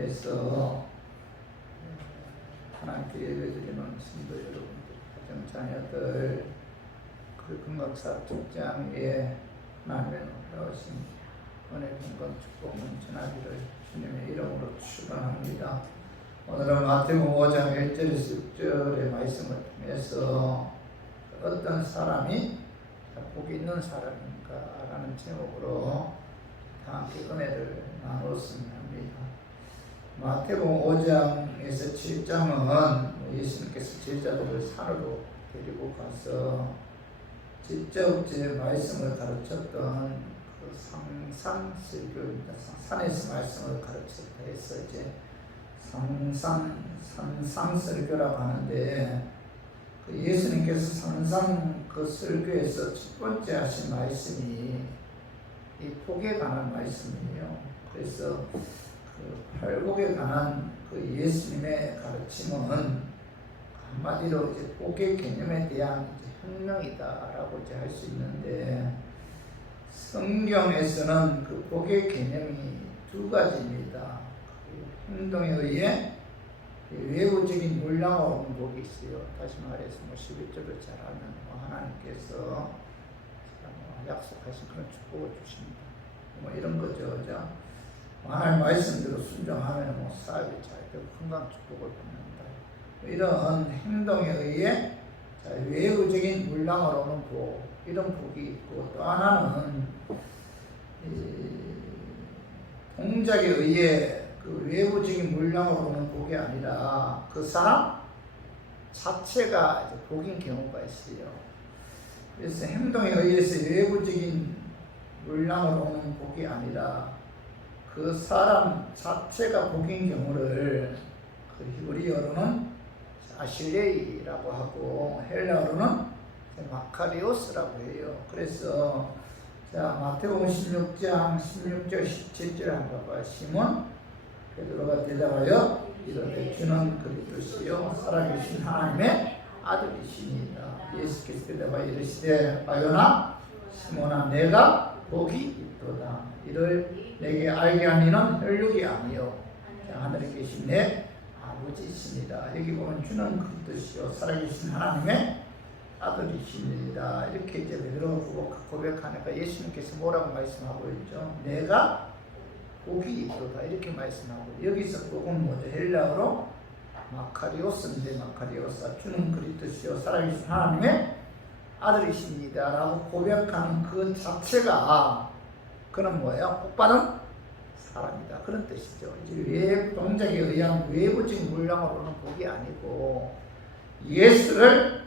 위해서 하나님께 예배드리는 신도 여러분들, 가정 자녀들, 그 금강사 직장에 하나님의 놀라우신 은혜, 평강, 축복 넘쳐나기를 주님의 이름으로 축원합니다. 오늘은 마태복음 5장 1절에서 6절의 말씀을 통해서 어떤 사람이 복이 있는 사람인가 라는 제목으로 함께 은혜를 나눴습니다. 마태복음 5장에서 7장은 예수님께서 제자들을 산으로 데리고 가서 직접 제 말씀을 가르쳤던 그 상상설교입니다. 산에서 말씀을 가르쳤다 해서 이제 산상설교라고 하는데, 그 예수님께서 산상 그 설교에서 첫 번째 하신 말씀이 이 복에 관한 말씀이에요. 그래서 그 팔복에 관한 그 예수님의 가르침은 한마디로 이제 복의 개념에 대한 혁명이다라고 이제 할 수 있는데, 성경에서는 그 복의 개념이 두 가지입니다. 그 행동에 의해 외부적인 물량으로 오는 복이 있어요. 다시 말해서 11절을 잘하면 하나님께서 약속하신 그런 축복을 주십니다. 이런 거죠. 그죠? 하나님 말씀대로 순종하면 사업이 잘 되고 건강 축복을 받는다. 이런 행동에 의해 외부적인 물량으로 오는 복, 이런 복이 있고, 또 하나는 동작에 의해 그 외부적인 물량으로 오는 복이 아니라 그 사람 자체가 이제 복인 경우가 있어요. 그래서 행동에 의해서 외부적인 물량으로 오는 복이 아니라 그 사람 자체가 복인 경우를 그 히브리어로는 아실레이라고 하고 헬라어로는 마카리오스라고 해요. 그래서 마태복음 16장 16절 17절 한번 봐봐요. 시몬 베드로가 대답하여 이르되 주는 그리스도시요 살아계신 하나님의 아들이시니이다. 예수께서 대답하여 이르시되 바요나 시몬아 내가 복이 있도다. 이를 내게 알게 한 이는 혈육이 아니요 하늘에 계신 내 아버지이십니다. 여기 보면 주는 그리스도시요 살아계신 하나님의 아들이십니다. 이렇게 이제 베드로가 고백하니까 예수님께서 뭐라고 말씀하고 있죠? 내가 복이 있도다 이렇게 말씀하고, 여기서 복은 뭐죠? 헬라어로 마카리오스인데, 마카리오스 주는 그리스도시요 살아계신 하나님의 아들이십니다 라고 고백하는 그 자체가 그는 뭐예요? 복받은 사람이다 그런 뜻이죠. 이제 동작에 의한 외부적인 물량으로는 복이 아니고 예수를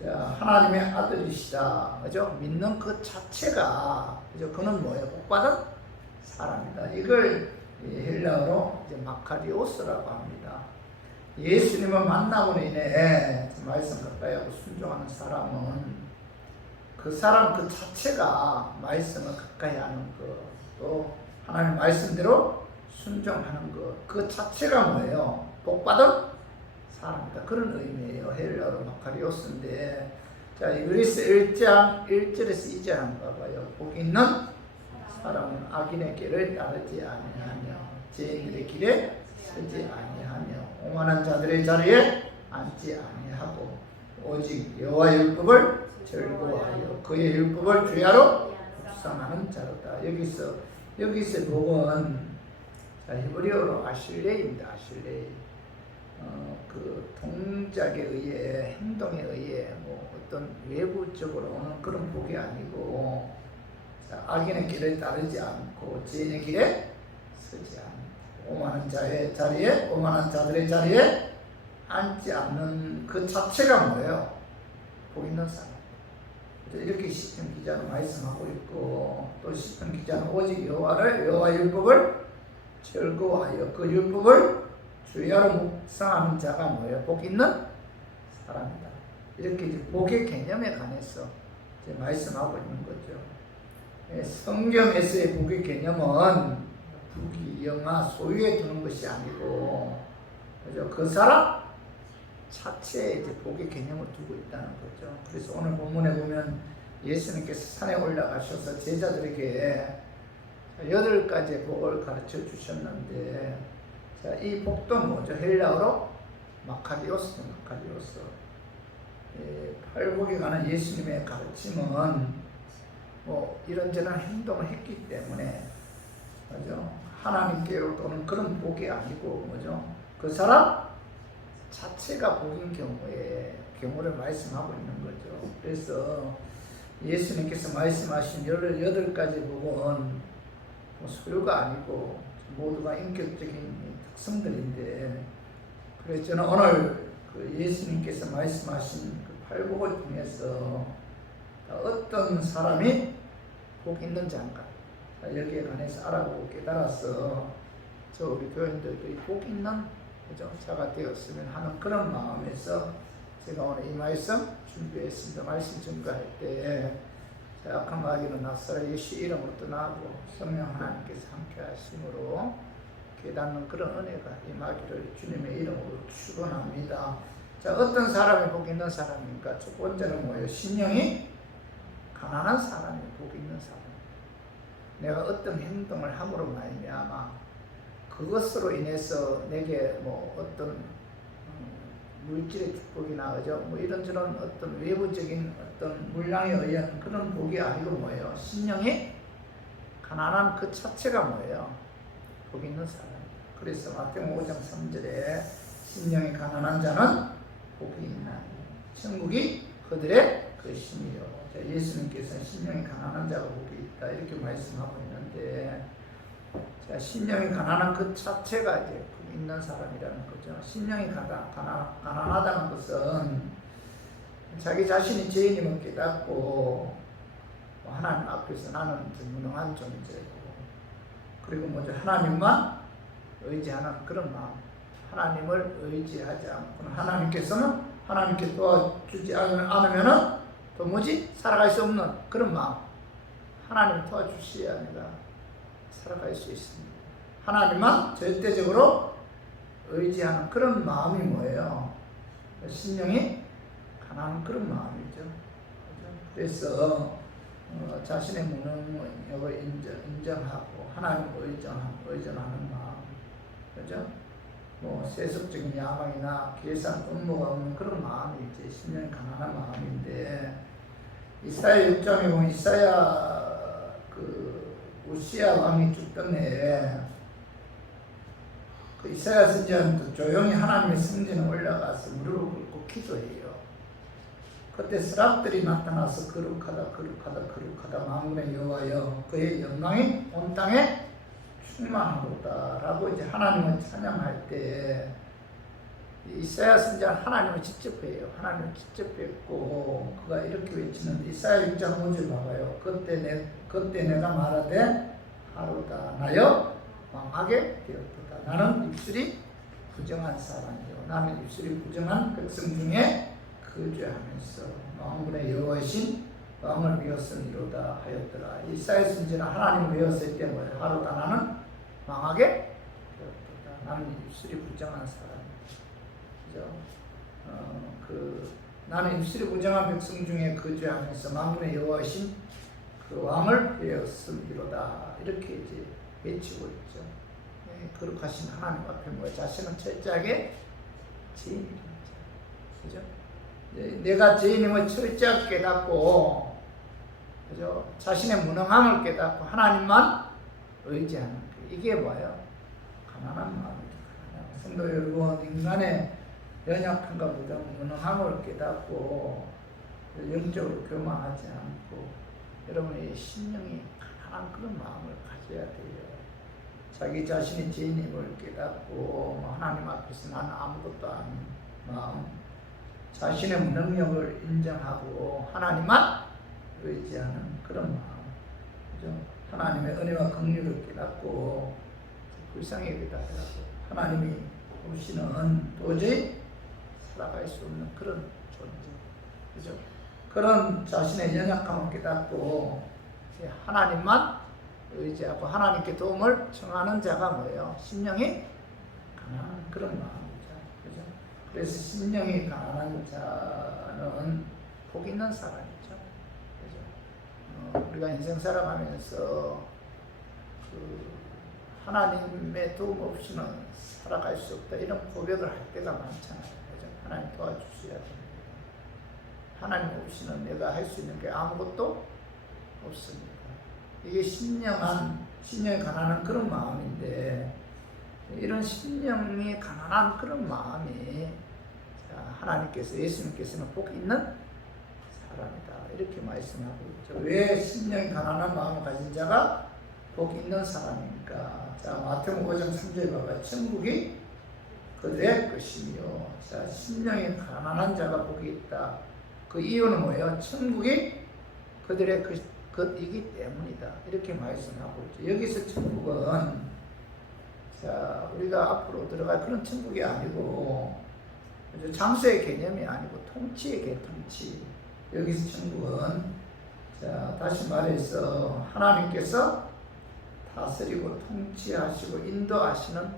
하나님의 아들이시다, 그죠? 믿는 그 자체가, 그죠? 그는 뭐예요? 복받은 사람이다. 이걸 헬라어로 이제 마카리오스라고 합니다. 예수님을 만나고 인해 말씀 가까이 하고 순종하는 사람은 그 사람 그 자체가 말씀을 가까이 하는 것, 또 하나님 말씀대로 순종하는 것, 그 자체가 뭐예요? 복받은 사람이다. 그런 의미예요. 헬라어로 마카리오스인데, 자, 이브리스 1장 1절에서 2절 한번 봐봐요. 복 있는 사람은 악인의 길을 따르지 아니하며 죄인들의 길에 서지 아니하며 오만한 자들의 자리에 앉지 아니하고 오직 여호와의 율법을 즐거워하여 그의 율법을 주야로 묵상하는 자로다. 여기서 복은 히브리어로 아실레이입니다. 아실레이. 그 동작에 의해, 행동에 의해 어떤 외부적으로 오는 그런 복이 아니고, 악인의 길에 따르지 않고 죄인의 길에 서지 않고 오만한 자들의 자리에 앉지 않는 그 자체가 뭐예요? 복 있는 사람. 이렇게 시편 기자는 말씀하고 있고, 또 시편 기자는 오직 여호와의 율법을 즐거워하여 그 율법을 주야로 묵상하는 자가 뭐예요? 복 있는 사람이다. 이렇게 이제 복의 개념에 관해서 이제 말씀하고 있는 거죠. 성경에서의 복의 개념은 부귀, 영화, 소유에 두는 것이 아니고, 그죠? 그 사람 자체에 이제 복의 개념을 두고 있다는 거죠. 그래서 오늘 본문에 보면 예수님께서 산에 올라가셔서 제자들에게 8가지의 복을 가르쳐 주셨는데, 자, 이 복도 뭐죠? 헬라어로 마카리오스. 팔복에 관한 예수님의 가르침은 뭐 이런저런 행동을 했기 때문에 그죠? 하나님께로 오는 그런 복이 아니고 뭐죠? 그 사람 자체가 복인 경우를 말씀하고 있는 거죠. 그래서 예수님께서 말씀하신 18가지 복은 뭐 소유가 아니고 모두가 인격적인 특성들인데, 그래서 저는 오늘 그 예수님께서 말씀하신 그 팔복을 통해서 어떤 사람이 복 있는 자인가 여기에 관해서 알아보고 깨달아서 저 우리 교인들도 복 있는 그죠? 자가 되었으면 하는 그런 마음에서 제가 오늘 이 말씀 준비했습니다. 말씀 증거할 때 악한 마귀는 나사렛 예수 이름으로 떠나고 성령 하나님께서 함께 하심으로 깨닫는 그런 은혜가 임하기를 주님의 이름으로 축원합니다. 자, 어떤 사람이 복 있는 사람입니까? 첫 번째는 뭐예요? 신령이 가난한 사람이 복 있는 사람. 내가 어떤 행동을 함으로 말미암아 그것으로 인해서 내게 뭐 어떤 물질의 축복이나 그죠? 뭐 이런저런 어떤 외부적인 어떤 물량에 의한 그런 복이 아니고 뭐예요? 신령이 가난한 그 자체가 뭐예요? 복 있는 사람. 그래서 마태복음 5장 3절에 신령이 가난한 자는 복이 있나니 천국이 그들의 것이니요. 예수님께서는 신령이 가난한 자가 복이 있다 이렇게 말씀하고 있는데, 자, 신령이 가난한 그 자체가 이제 복 있는 사람이라는 거죠. 신령이 가난하다는 것은 자기 자신이 죄인임을 깨닫고 하나님 앞에서 나는 무능한 존재고, 그리고 뭐죠? 하나님만 의지하는 그런 마음. 하나님을 의지하지 않고 하나님께서는 하나님께 도와주지 않으면은 도무지 살아갈 수 없는 그런 마음. 하나님 도와주셔야 내가 살아갈 수 있습니다. 하나님만 절대적으로 의지하는 그런 마음이 뭐예요? 신령이 가난한 그런 마음이죠. 그래서 자신의 무능력을 인정하고 하나님을 의존하는 마음. 그죠? 뭐 세속적인 야망이나 계산 음모가 없는 그런 마음이 이제 신령이 가난한 마음인데, 이사야 6장에 보면 이사야 그 우시야 왕이 죽던 해에 그 이사야 선지자는 조용히 하나님의 성전에 올라가서 무릎을 꿇고 기도해요. 그때 스랍들이 나타나서 거룩하다 만군의 여호와여 그의 영광이 온 땅에 충만하도다 라고 이제 하나님을 찬양할 때 이사야 선지자는 하나님을 직접 뵈요. 하나님을 직접 뵙고 그가 이렇게 외치는데, 이사야 6장 5절 봐봐요. 그때 내가 말하되 하루다 나여 망하게 되었도다. 나는 입술이 부정한 사람이요 나는 입술이 부정한 백성 중에 거주하면서 만군의 여호와이신 왕을 배웠으리로다 하였더라. 이사야 선지자는 하나님을 배웠을 때 뭐예요? 하루다 나는 망하게 되었도다. 나는 입술이 부정한 사람. 나는 입술이 부정한 백성 중에 거주하면서 만군의 여호와이신 그 왕을 배웠음이로다 이렇게 이제 외치고 있죠. 거룩하신 하나님 앞에 뭐 자신은 철저하게 죄인이라는 자, 그죠? 내가 죄인임을 철저하게 깨닫고, 그죠? 자신의 무능함을 깨닫고 하나님만 의지하는 이게 뭐예요? 가난한 마음이죠. 성도 여러분, 인간의 연약함과 무능함을 깨닫고 영적으로 교만하지 않고 여러분의 신령이 가난한 그런 마음을 가져야 돼요. 자기 자신이 죄인임을 깨닫고 하나님 앞에서 나는 아무것도 아닌 마음, 자신의 무능력을 인정하고 하나님만 의지하는 그런 마음, 그죠? 하나님의 은혜와 긍휼을 깨닫고 불쌍히 깨닫고 하나님이 보시는 도저히 살아갈 수 없는 그런 존재, 그죠? 그런 자신의 연약함을 깨닫고 하나님만 의지하고 하나님께 도움을 청하는 자가 뭐예요? 신령이 가난한 그런 마음이죠, 그죠? 그래서 신령이 가난한 자는 복 있는 사람이죠, 그죠? 우리가 인생 살아가면서 하나님의 도움 없이는 살아갈 수 없다. 이런 고백을 할 때가 많잖아요. 그죠? 하나님 도와주셔야 됩니다. 하나님 없이는 내가 할 수 있는 게 아무것도 없습니다. 이게 신령이 가난한 그런 마음인데, 이런 신령이 가난한 그런 마음이 하나님께서, 예수님께서는 복 있는 사람이다. 이렇게 말씀하고 있죠. 왜 신령이 가난한 마음을 가진 자가 복 있는 사람입니까? 자, 마태복음 5장 3절에 봐봐요. 천국이 그들의 것이며, 자, 신령이 가난한 자가 복이 있다. 그 이유는 뭐예요? 천국이 그들의 것이기 때문이다. 이렇게 말씀하고 있죠. 여기서 천국은, 자, 우리가 앞으로 들어갈 그런 천국이 아니고, 장소의 개념이 아니고 통치의 통치. 여기서 천국은, 자, 다시 말해서 하나님께서 다스리고 통치하시고 인도하시는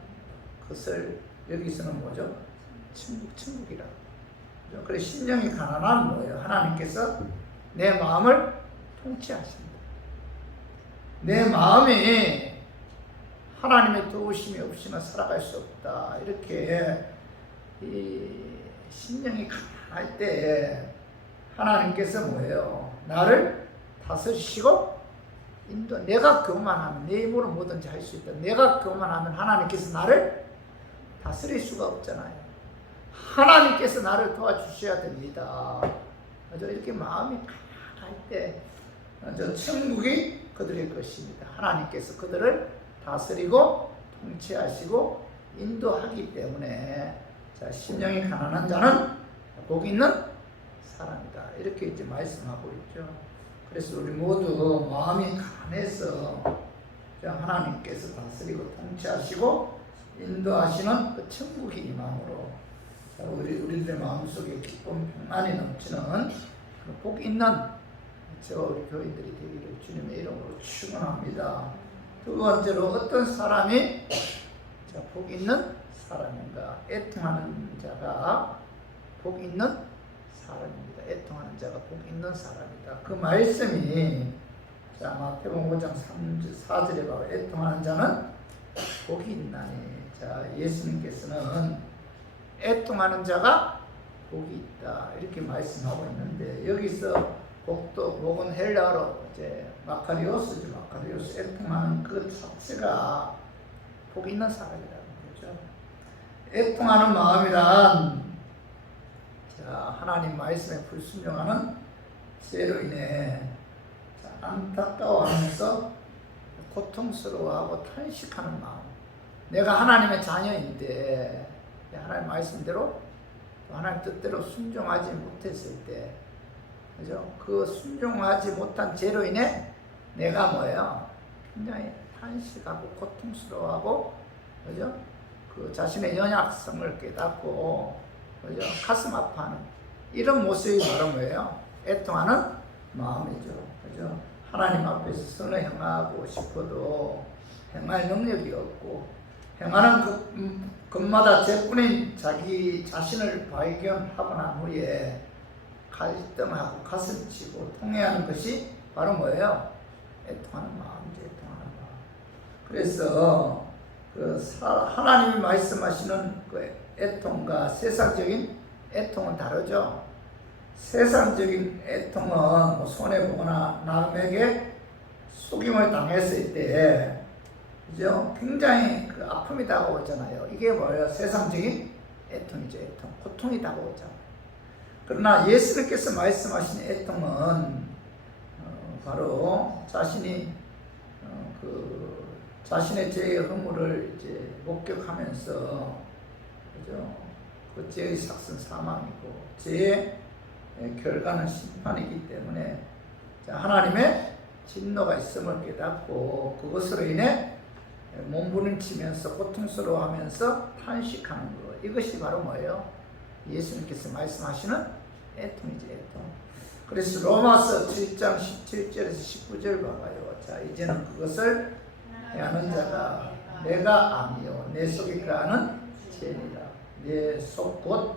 것을 여기서는 뭐죠? 천국이라. 그래서 신령이 가난한 뭐예요? 하나님께서 내 마음을 통치하십니다. 내 마음이 하나님의 도우심이 없이는 살아갈 수 없다. 이렇게 이 신령이 가난할 때 하나님께서 뭐예요? 나를 다스리시고 내가 그만하면 내 힘으로 뭐든지 할 수 있다. 내가 그만하면 하나님께서 나를 다스릴 수가 없잖아요. 하나님께서 나를 도와주셔야 됩니다. 이렇게 마음이 강할 때 천국이 그들의 것입니다. 하나님께서 그들을 다스리고 통치하시고 인도하기 때문에, 자, 신령이 가난한 자는 복 있는 사람이다. 이렇게 이제 말씀하고 있죠. 그래서 우리 모두 마음이 가난해서 하나님께서 다스리고 통치하시고 인도하시는 그 천국이 이 마음으로, 우리들의 마음속에 기쁨 평안이 넘치는 그 복 있는 저와 우리 교인들이 되기를 주님의 이름으로 축원합니다. 두 번째로, 어떤 사람이 복 있는 사람인가? 애통하는 자가 복 있는 사람입니다. 애통하는 자가 복 있는 사람이다. 그 말씀이, 자, 마태복음 5장 4절에 봐요. 애통하는 자는 복이 있나니. 자, 예수님께서는 애통하는 자가 복이 있다. 이렇게 말씀하고 있는데, 여기서 복은 헬라어로 이제 마카리오스죠. 마카리오스. 애통하는 그 자체가 복 있는 사람이라는 거죠. 애통하는 마음이란, 자, 하나님 말씀에 불순종하는 죄로 인해 안타까워하면서 고통스러워하고 탄식하는 마음. 내가 하나님의 자녀인데 하나님 말씀대로, 하나님 뜻대로 순종하지 못했을 때, 그죠? 그 순종하지 못한 죄로 인해 내가 뭐예요? 굉장히 탄식하고 고통스러워하고, 그죠? 그 자신의 연약성을 깨닫고, 그죠? 가슴 아파하는 이런 모습이 바로 뭐예요? 애통하는 마음이죠. 그죠? 하나님 앞에서 선을 행하고 싶어도 행할 능력이 없고, 행하는 것마다 죄뿐인 자기 자신을 발견하고 난 후에 갈등하고 가슴치고 통회하는 것이 바로 뭐예요? 애통하는 마음이죠. 애통하는 마음. 그래서 하나님이 말씀하시는 그 애통과 세상적인 애통은 다르죠. 세상적인 애통은 뭐 손해보거나 남에게 속임을 당했을 때, 그죠? 굉장히 그 아픔이 다가오잖아요. 이게 뭐예요? 세상적인 애통이죠. 애통. 고통이 다가오잖아요. 그러나 예수님께서 말씀하신 애통은 바로 자신이 자신의 죄의 허물을 이제 목격하면서, 그죠? 그 죄의 삭은 사망이고 죄의 결과는 심판이기 때문에, 하나님의 진노가 있음을 깨닫고 그것으로 인해 몸부림치면서 고통스러워하면서 탄식하는 것, 이것이 바로 뭐예요? 예수님께서 말씀하시는 애통이죠. 애통. 그래서 로마서 7장 17절에서 19절 봐봐요. 자, 이제는 그것을 해하는 자가 내가 아니요 내 속에 거하는 죄니라. 내 속 곧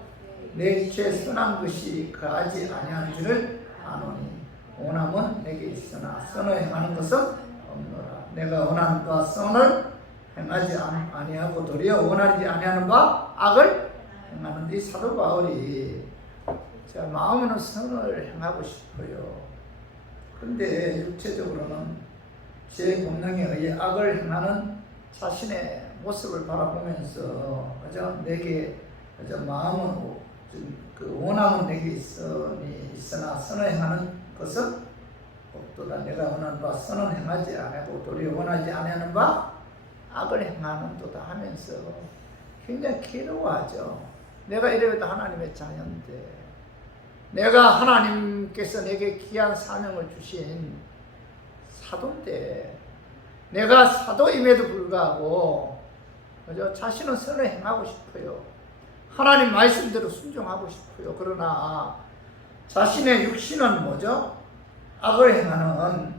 내 죄 선한 것이 거하지 아니한 줄을 아노니 원함은 내게 있으나 선을 행하는 것은 없노라. 내가 원함과 선을 행하지 아니하고 도리어 원하지 아니하는 바 악을 행하는 이 사도 바울이 자, 마음으로는 선을 행하고 싶어요. 근데 육체적으로는 제 본능에 의해 악을 행하는 자신의 모습을 바라보면서 그저 내게 그저 마음은 그 원함은 내게 있으나 선을 행하는 것은 없도다. 내가 원하는 바 선은 행하지 아니하고 도리어 원하지 아니하는 바 악을 행하는도다 하면서 굉장히 괴로워하죠. 내가 이래도 하나님의 자녀인데, 내가 하나님께서 내게 귀한 사명을 주신 사도인데, 내가 사도임에도 불구하고 그저 자신은 선을 행하고 싶어요. 하나님 말씀대로 순종하고 싶어요. 그러나 자신의 육신은 뭐죠? 악을 행하는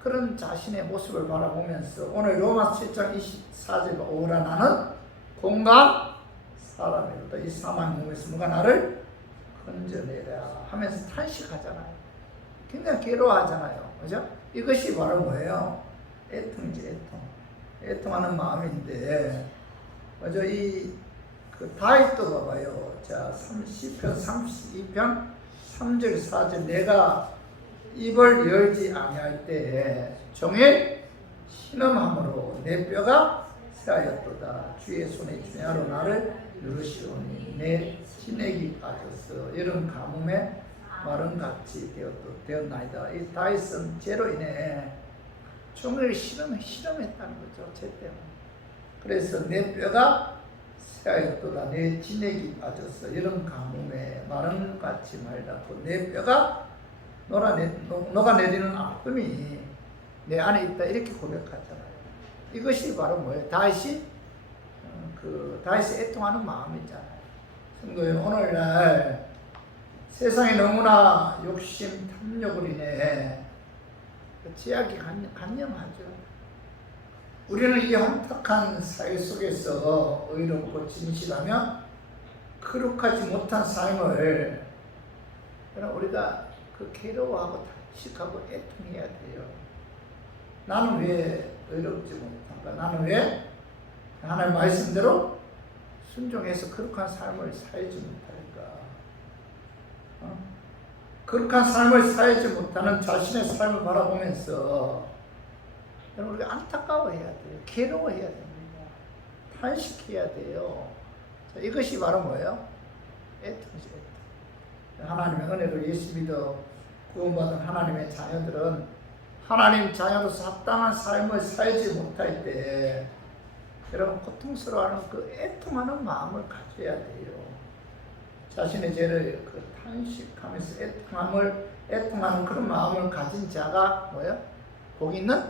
그런 자신의 모습을 바라보면서 오늘 로마서 7장 24절 오라 나는 공간 사람이로다. 이 사망의 몸에서 누가 나를 건져내라 하면서 탄식하잖아요. 굉장히 괴로워하잖아요. 그죠? 이것이 바로 뭐예요? 애통이지, 애통하는 마음인데, 그죠? 그 다윗도 봐봐요. 자, 10편 32편 3절 4절 내가 입을 열지 아니할 때에 종일 신음함으로 내 뼈가 쇠하였도다. 주의 손에 주야로 나를 누르시오니 내 진액이 빠졌어. 여름 가뭄에 마른같이 되었나이다. 이 다윗은 죄로 인해 종일 실험했다는 거죠. 죄 때문에. 그래서 내 뼈가 쇠하였도다. 내 진액이 빠졌어. 여름 가뭄에 마른같이 말랐고 내 뼈가 녹아내리는 아픔이 내 안에 있다. 이렇게 고백하잖아요. 이것이 바로 뭐예요? 다윗이 애통하는 마음이잖아요. 성도 여러분, 오늘날 세상에 너무나 욕심, 탐욕을 인해 제약이 간영하죠. 우리는 이 혼탁한 사회 속에서 의롭고 진실하며 거룩하지 못한 삶을 우리가 괴로워하고 탄식하고 애통해야 돼요. 나는 왜 의롭지 못한가? 나는 왜 하나님 말씀대로 순종해서 거룩한 삶을 살지 못할까? 거룩한 삶을 살지 못하는 자신의 삶을 바라보면서 우리가 안타까워해야 돼요. 괴로워해야 됩니다. 탄식해야 돼요. 자, 이것이 바로 뭐예요? 애통이죠. 하나님의 은혜로 예수 믿어 구원받은 하나님의 자녀들은 하나님 자녀로서 합당한 삶을 살지 못할 때 여러분 고통스러워하는 그 애통하는 마음을 가져야 돼요. 자신의 죄를 탄식하면서 애통하는 그런 마음을 가진 자가 뭐예요? 복 있는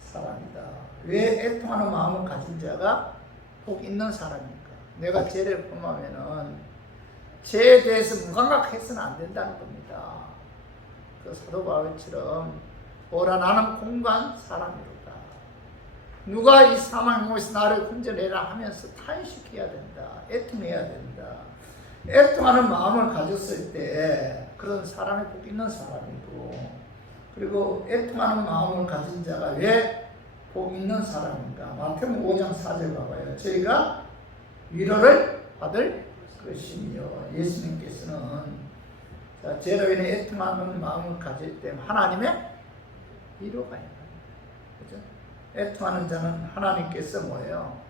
사람이다. 왜 애통하는 마음을 가진 자가 복 있는 사람입니까? 내가 죄를 범하면은 죄에 대해서 무감각해서는 안 된다는 겁니다. 그 사도 바울처럼 오라 나는 공간 사람이로다. 누가 이 사망의 몸에서 나를 건져내라 하면서 탄식해야 된다. 애통해야 된다. 애통하는 마음을 가졌을 때 그런 사람이 복 있는 사람이고, 그리고 애통하는 마음을 가진 자가 왜 복 있는 사람인가? 마태복음 5장 4절 봐봐요. 저희가 위로를 받을 것이며, 예수님께서는 죄로 인해 애통하는 마음을 가질 때 하나님의 위로가 있는 거예요. 그죠? 애통하는 자는 하나님께서 뭐예요?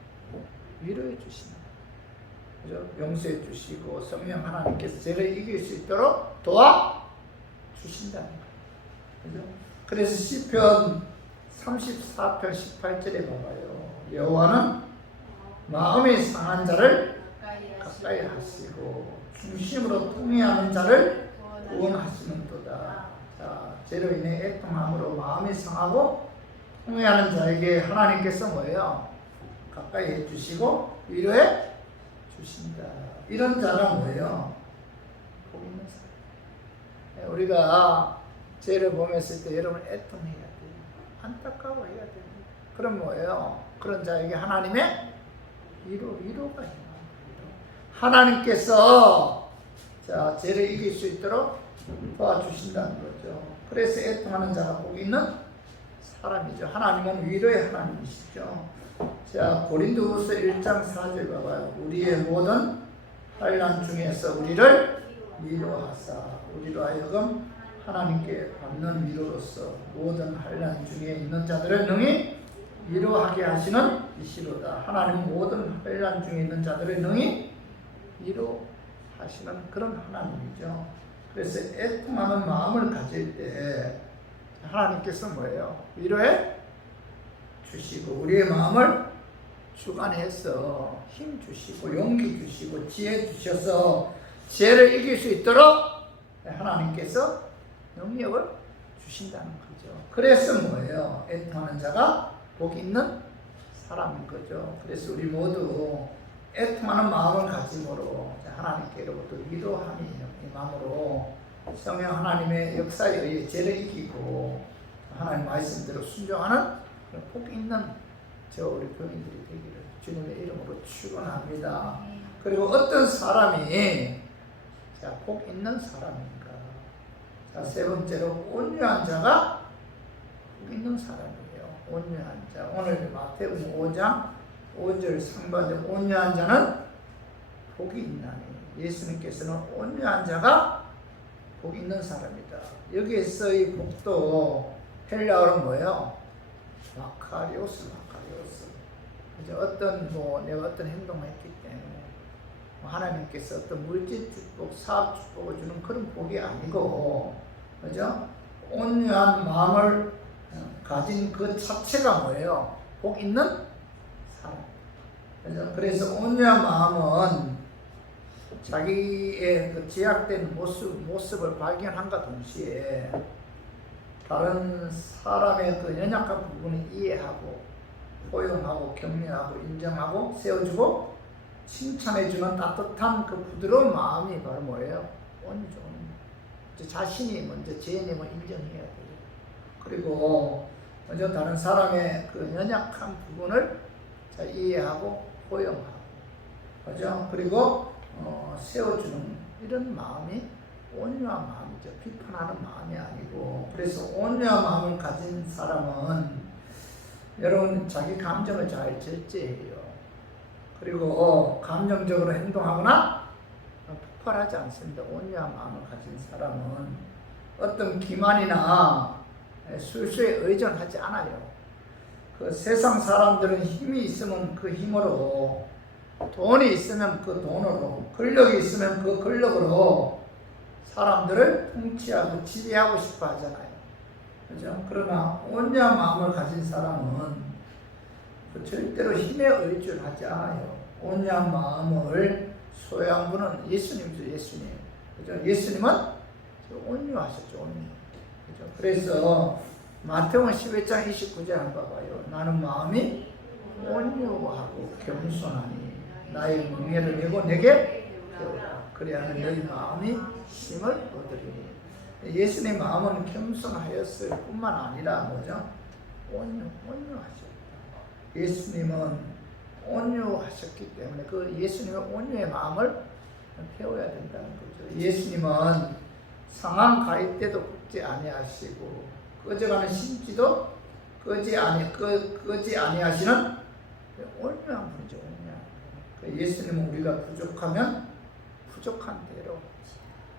위로해 주시는 거예요. 그죠? 용서해 주시고 성령 하나님께서 죄를 이길 수 있도록 도와 주신다는 거예요. 그죠? 그래서 시편 34편 18절에 봐봐요. 여호와는 마음이 상한 자를 가까이 하시고 중심으로 통회하는 자를 구원하시는도다. 자, 죄로 인해 애통함으로 마음이 상하고 통회하는 자에게 하나님께서 뭐예요? 가까이 해주시고 위로해 주신다. 이런 자가 뭐예요? 복 있는 사람. 우리가 죄를 범했을 때 여러분 애통해야 돼요. 안타까워해야 됩니다. 그럼 뭐예요? 그런 자에게 하나님의 위로가 있는 거예요. 하나님께서 자, 죄를 이길 수 있도록 도와주신다는 거죠. 그래서 애통하는 자가 복 있는 사람이죠. 하나님은 위로의 하나님이시죠. 자, 고린도후서 1장 4절 봐봐요. 우리의 모든 환난 중에서 우리를 위로하사 우리로 하여금 하나님께 받는 위로로서 모든 환난 중에 있는 자들을 능히 위로하게 하시는 이시로다. 하나님 모든 환난 중에 있는 자들을 능히 위로하시는 그런 하나님이죠. 그래서 애통하는 마음을 가질 때 하나님께서 뭐예요? 위로해 주시고 우리의 마음을 주관해서 힘 주시고 용기 주시고 지혜 주셔서 죄를 이길 수 있도록 하나님께서 능력을 주신다는 거죠. 그래서 뭐예요? 애통하는 자가 복 있는 사람인 거죠. 그래서 우리 모두 애통하는 마음을 가짐으로 하나님께로부터 위로함이 이 마음으로 성령 하나님의 역사에 의해 죄를 이기고 하나님 말씀대로 순종하는 복 있는 저 우리 교인들이 되기를 주님의 이름으로 축원합니다. 그리고 어떤 사람이 복 있는 사람인가? 자, 세 번째로 온유한 자가 복 있는 사람이에요. 온유한 자. 오늘 마태복음 5장 5절 상반절 온유한 자는 복이 있나니. 예수님께서는 온유한 자가 복 있는 사람이다. 여기에서 이 복도 헬라어로 뭐예요? 마카리오스. 어떤 내가 어떤 행동을 했기 때문에 하나님께서 어떤 물질 축복, 사업 축복을 주는 그런 복이 아니고, 그죠? 온유한 마음을 가진 그 자체가 뭐예요? 복 있는 사람. 그죠? 그래서 온유한 마음은 자기의 그 제약된 모습을 발견함과 동시에 다른 사람의 그 연약한 부분을 이해하고 포용하고 격려하고 인정하고 세워주고 칭찬해주는 따뜻한 그 부드러운 마음이 바로 뭐예요? 온유죠. 자신이 먼저 죄인임을 인정해야 돼요. 그리고 먼저 다른 사람의 그 연약한 부분을 이해하고 포용하고, 그죠? 그리고 세워주는 이런 마음이 온유한 마음이죠. 비판하는 마음이 아니고. 그래서 온유한 마음을 가진 사람은 여러분 자기 감정을 잘 절제해요. 그리고 감정적으로 행동하거나 폭발하지 않습니다. 온유한 마음을 가진 사람은 어떤 기만이나 술수에 의존하지 않아요. 그 세상 사람들은 힘이 있으면 그 힘으로, 돈이 있으면 그 돈으로, 권력이 있으면 그 권력으로 사람들을 통치하고 지배하고 싶어 하잖아요. 그죠? 그러나 온유한 마음을 가진 사람은 절대로 힘에 의존하지 않아요. 온유한 마음을 소유한 분은 예수님이죠. 예수님. 그죠? 예수님은 온유하셨죠. 온유. 그죠? 그래서 마태복음 11장 29절 한번 봐봐요. 나는 마음이 온유하고 겸손하니 나의 멍에를 메고 내게 배우라. 그래야 너희 마음이 힘을 얻으리니. 예수님의 마음은 겸손하였을 뿐만 아니라 뭐죠? 온유하셨다. 예수님은 온유하셨기 때문에 그 예수님의 온유의 마음을 배워야 된다는 거죠. 예수님은 상한 가히 때도 굽지 아니하시고 꺼져가는 심지도 끄지 아니하시는 온유한 분이죠. 온유한. 예수님은 우리가 부족하면 부족한 대로,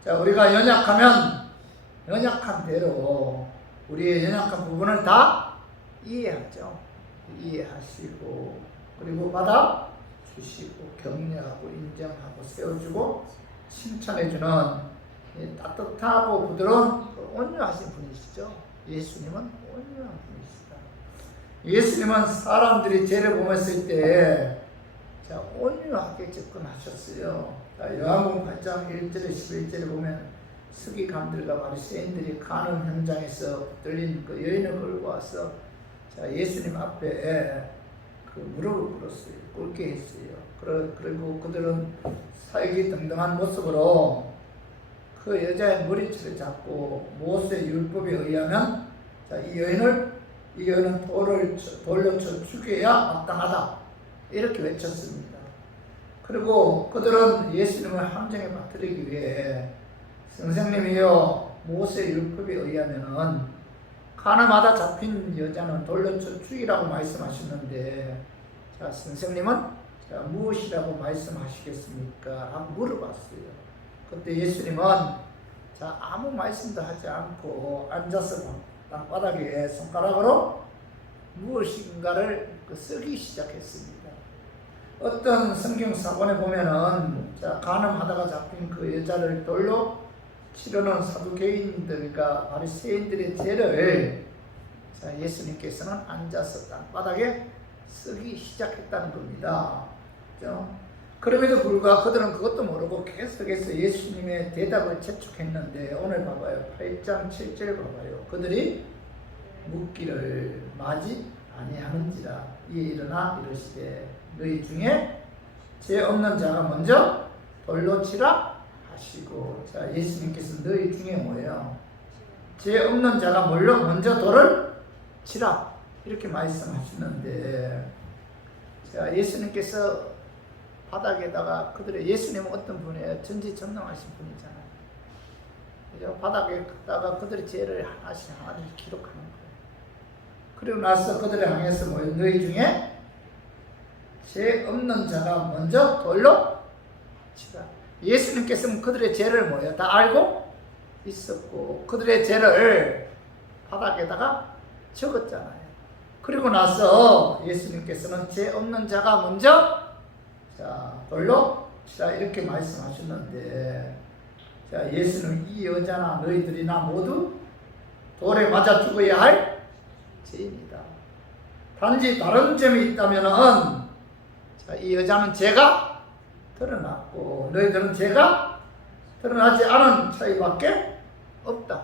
자, 우리가 연약하면 연약한 대로 우리의 연약한 부분을 다 이해하죠. 이해하시고 그리고 받아 주시고 격려하고 인정하고 세워주고 칭찬해주는 따뜻하고 부드러운 온유하신 분이시죠. 예수님은 온유한 분이시다. 예수님은 사람들이 죄를 범했을 때 온유하게 접근하셨어요. 요한복음 8장 1절에 11절에 보면 서기관들과 바리새인들이 간음 현장에서 붙들린 그 여인을 끌고 와서 예수님 앞에 그 무릎을 꿇었어요. 꿇게 했어요. 그리고 그들은 살기등등한 모습으로 그 여자의 머리채를 잡고 모세 율법에 의하면 이 여인은 돌로 쳐 죽여야 마땅하다 이렇게 외쳤습니다. 그리고 그들은 예수님을 함정에 빠뜨리기 위해 선생님이요, 모세 율법에 의하면은 간음하다 잡힌 여자는 돌로 쳐 죽이라고 말씀하셨는데 자, 선생님은 자, 무엇이라고 말씀하시겠습니까? 하고 물어봤어요. 그때 예수님은 자, 아무 말씀도 하지 않고 앉아서 땅바닥에 손가락으로 무엇인가를 쓰기 시작했습니다. 어떤 성경 사본에 보면은 자, 간음하다가 잡힌 그 여자를 돌로 치려는 사두개인들과 바리새인들의 죄를 자, 예수님께서는 앉아서 땅바닥에 쓰기 시작했다는 겁니다. 그렇죠? 그럼에도 불구하고 그들은 그것도 모르고 계속해서 예수님의 대답을 재촉했는데 오늘 봐봐요. 8장 7절 봐봐요. 그들이 묻기를 마지 아니하는지라. 이에 일어나 이르시되 너희 중에 죄 없는 자가 먼저 돌로 치라 하시고. 자, 예수님께서 너희 중에 뭐예요? 죄 없는 자가 먼저 돌을 치라 이렇게 말씀하시는데, 자, 예수님께서 바닥에다가 그들의 예수님은 어떤 분이에요? 전지전능하신 분이잖아요. 그죠? 바닥에다가 그들의 죄를 하나씩 기록하는 거예요. 그리고 나서 그들을 향해서 뭐예요? 너희 중에 죄 없는 자가 먼저 돌로 치라. 예수님께서는 그들의 죄를 뭐예요? 다 알고 있었고 그들의 죄를 바닥에다가 적었잖아요. 그리고 나서 예수님께서는 죄 없는 자가 먼저 자, 돌로 치라 이렇게 말씀하셨는데, 자, 예수는 이 여자나 너희들이나 모두 돌에 맞아 죽어야 할 죄인이다. 단지 다른 점이 있다면은 자, 이 여자는 죄가 드러났고 너희들은 죄가 드러나지 않은 차이밖에 없다.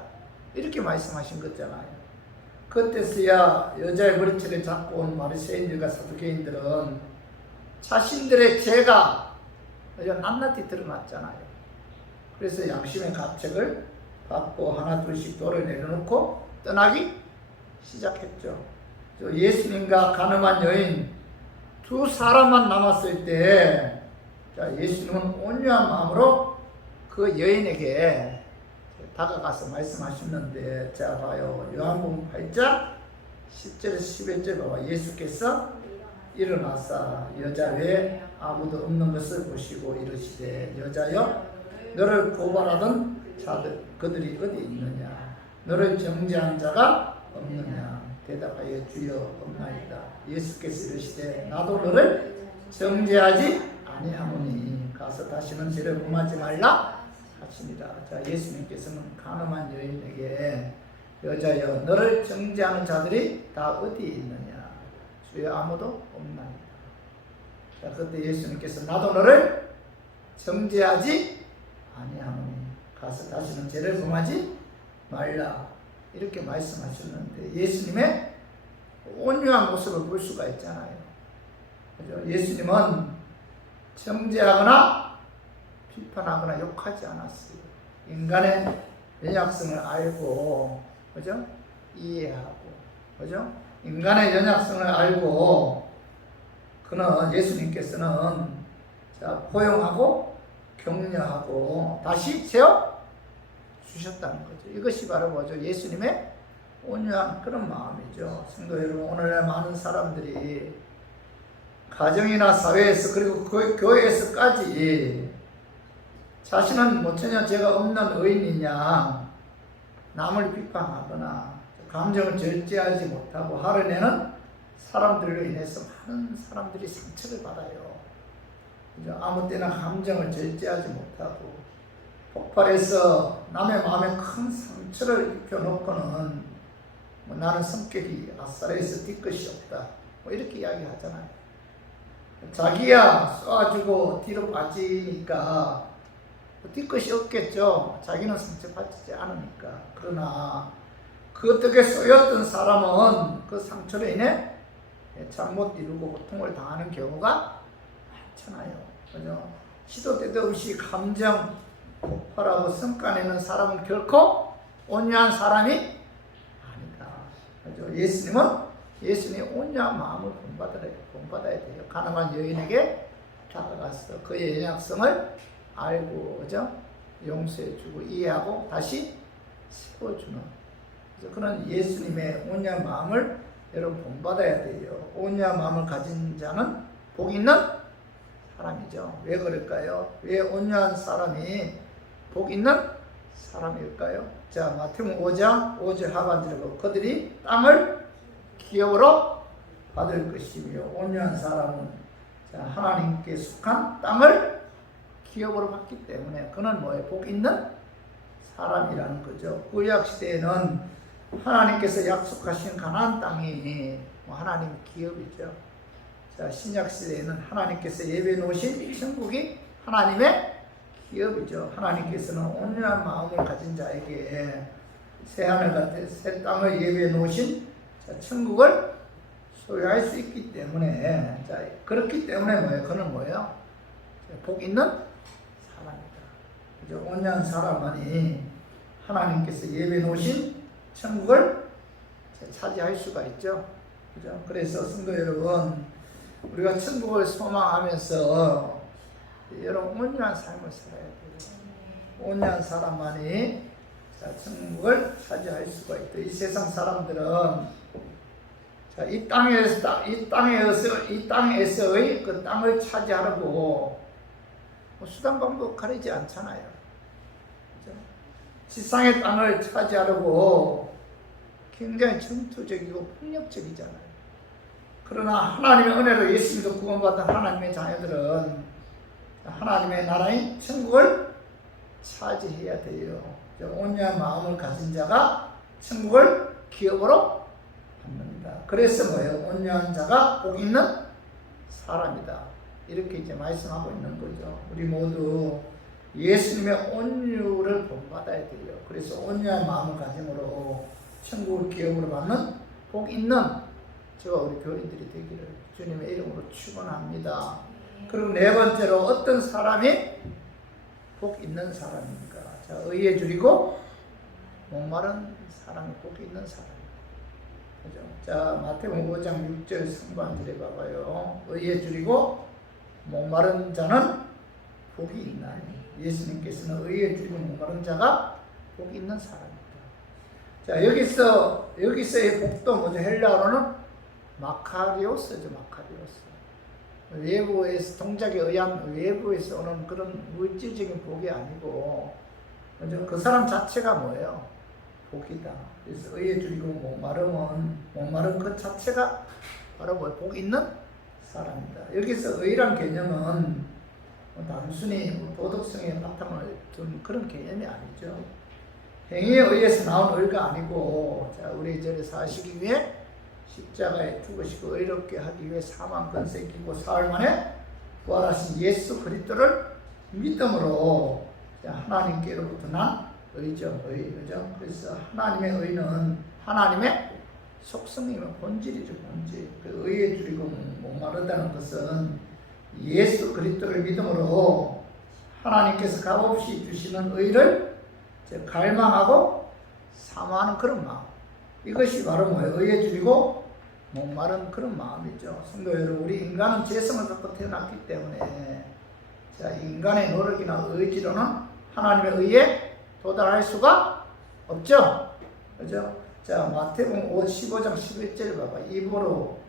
이렇게 말씀하신 거잖아요. 그때서야 여자의 머리채를 잡고 온 바리새인들과 사두개인들은 자신들의 죄가 낱낱이 드러났잖아요. 그래서 양심의 가책을 받고 하나 둘씩 돌을 내려놓고 떠나기 시작했죠. 예수님과 가늠한 여인 두 사람만 남았을 때 예수님은 온유한 마음으로 그 여인에게 다가가서 말씀하셨는데, 자 봐요. 요한복음 8장 10절에서 11절 봐봐. 예수께서 일어나사 여자 외에 아무도 없는 것을 보시고 이르시되 여자여 너를 고발하던 자들 그들이 어디 있느냐? 너를 정죄한 자가 없느냐? 대답하여 주여 없나이다. 예수께서 이르시되 나도 너를 정죄하지 아니하노니 가서 다시는 죄를 범하지 말라 하시니라. 자, 예수님께서는 가늠한 여인에게 여자여 너를 정죄하는 자들이 다 어디 있느냐? 주여 아무도 없나이다. 자, 그때 예수님께서 나도 너를 정죄하지 아니하노니 가서 다시는 죄를 범하지 말라 이렇게 말씀하셨는데, 예수님의 온유한 모습을 볼 수가 있잖아요. 그죠? 예수님은 정죄하거나 비판하거나 욕하지 않았어요. 인간의 연약성을 알고, 그죠? 이해하고, 그죠? 인간의 연약성을 알고, 그는 예수님께서는 자, 포용하고 격려하고 다시 세워 주셨다는 거죠. 이것이 바로 뭐죠? 예수님의 온유한 그런 마음이죠. 성도 여러분, 오늘날 많은 사람들이 가정이나 사회에서 그리고 교회에서까지 자신은 뭐 전혀 죄가 없는 의인이냐 남을 비판하거나 감정을 절제하지 못하고 하려내는 사람들로 인해서 많은 사람들이 상처를 받아요. 아무 때나 감정을 절제하지 못하고 폭발해서 남의 마음에 큰 상처를 입혀놓고는 뭐 나는 성격이 아싸라해서 뒤끝이 없다 뭐 이렇게 이야기하잖아요. 자기야 쏴주고 뒤로 빠지니까 뒤끝이 없겠죠. 자기는 상처받지 않으니까. 그러나 그 어떻게 쏘였던 사람은 그 상처로 인해 잠 못 이루고 고통을 당하는 경우가 많잖아요. 그죠? 시도 때도 없이 감정 폭발하고 성과내는 사람은 결코 온유한 사람이 아니다. 그죠? 예수님이 온유한 마음을 본받아야 돼요. 가늠한 여인에게 다가가서 그의 연약성을 알고, 그죠? 용서해주고 이해하고 다시 세워주는 그런 예수님의 온유한 마음을 여러분 본받아야 돼요. 온유한 마음을 가진 자는 복 있는 사람이죠. 왜 그럴까요? 왜 온유한 사람이 복 있는 사람일까요? 자, 마태복음 5장 5절 하반절에 보면 그들이 땅을 기업으로 받을 것이며 온유한 사람은 자, 하나님께 속한 땅을 기업으로 받기 때문에 그는 뭐예요? 복 있는 사람이라는 거죠. 구약 시대에는 하나님께서 약속하신 가나안 땅이 하나님 기업이죠. 자, 신약 시대에는 하나님께서 예배해 놓으신 천국이 하나님의 기업이죠. 하나님께서는 온유한 마음을 가진 자에게 새 하늘 같은 새 땅을 예배해 놓으신 천국을 소유할 수 있기 때문에 자, 그렇기 때문에 뭐예요? 그는 뭐예요? 복 있는 사람이다. 그죠? 온유한 사람만이 하나님께서 예배해 놓으신 천국을 차지할 수가 있죠. 그죠? 그래서 성도 여러분, 우리가 천국을 소망하면서 여러분 온유한 삶을 살아야 돼요. 온유한 사람만이 천국을 차지할 수가 있다. 이 세상 사람들은 자, 이 땅에서의 그 땅을 차지하려고 수단 방법 가리지 않잖아요. 그죠? 지상의 땅을 차지하려고 굉장히 전투적이고 폭력적이잖아요. 그러나 하나님의 은혜로 예수 믿어 구원받은 하나님의 자녀들은 하나님의 나라인 천국을 차지해야 돼요. 온유한 마음을 가진 자가 천국을 기업으로 받는다. 그래서 뭐예요? 온유한 자가 복 있는 사람이다. 이렇게 이제 말씀하고 있는 거죠. 우리 모두 예수님의 온유를 본받아야 돼요. 그래서 온유한 마음을 가짐으로 천국을 기업으로 받는 복 있는 저와 우리 교인들이 되기를 주님의 이름으로 축원합니다. 그리고 네 번째로 어떤 사람이 복 있는 사람입니까? 자, 의에 줄이고 목마른 사람이 복 있는 사람입니다. 그죠? 자, 마태복음 5장 6절 상반절에 봐봐요. 의에 줄이고 목마른 자는 복이 있나니. 예수님께서는 의에 줄이고 목마른 자가 복 있는 사람입니다. 자, 여기서의 복도 뭐죠? 헬라어로는 마카리오스죠. 마카리오스. 외부에서 동작에 의한 외부에서 오는 그런 물질적인 복이 아니고 그 사람 자체가 뭐예요? 복이다. 그래서 의에 줄이고 목마른 그 자체가 바로 뭐 복 있는 사람이다. 여기서 의란 개념은 단순히 도덕성의 바탕을 둔 그런 개념이 아니죠. 행위에 의해서 나온 의가 아니고 자, 우리 절에 사시기 위해 십자가에 죽으시고 의롭게 하기 위해 사망 권세 이기고 사흘 만에 부활하신 예수 그리스도를 믿음으로 하나님께로부터 난 의죠. 그죠? 그래서 하나님의 의는 하나님의 속성이며 본질이죠. 본질. 그 의에 줄이고 목마르다는 것은 예수 그리스도를 믿음으로 하나님께서 값없이 주시는 의를 갈망하고 사모하는 그런 마음. 이것이 바로 뭐예요? 의에 줄이고 목마른 그런 마음이죠. 성도 여러분, 우리 인간은 죄성을 갖고 태어났기 때문에 자, 인간의 노력이나 의지로는 하나님의 의에 도달할 수가 없죠. 그죠? 자, 마태복음 15장 11절 봐봐. 입으로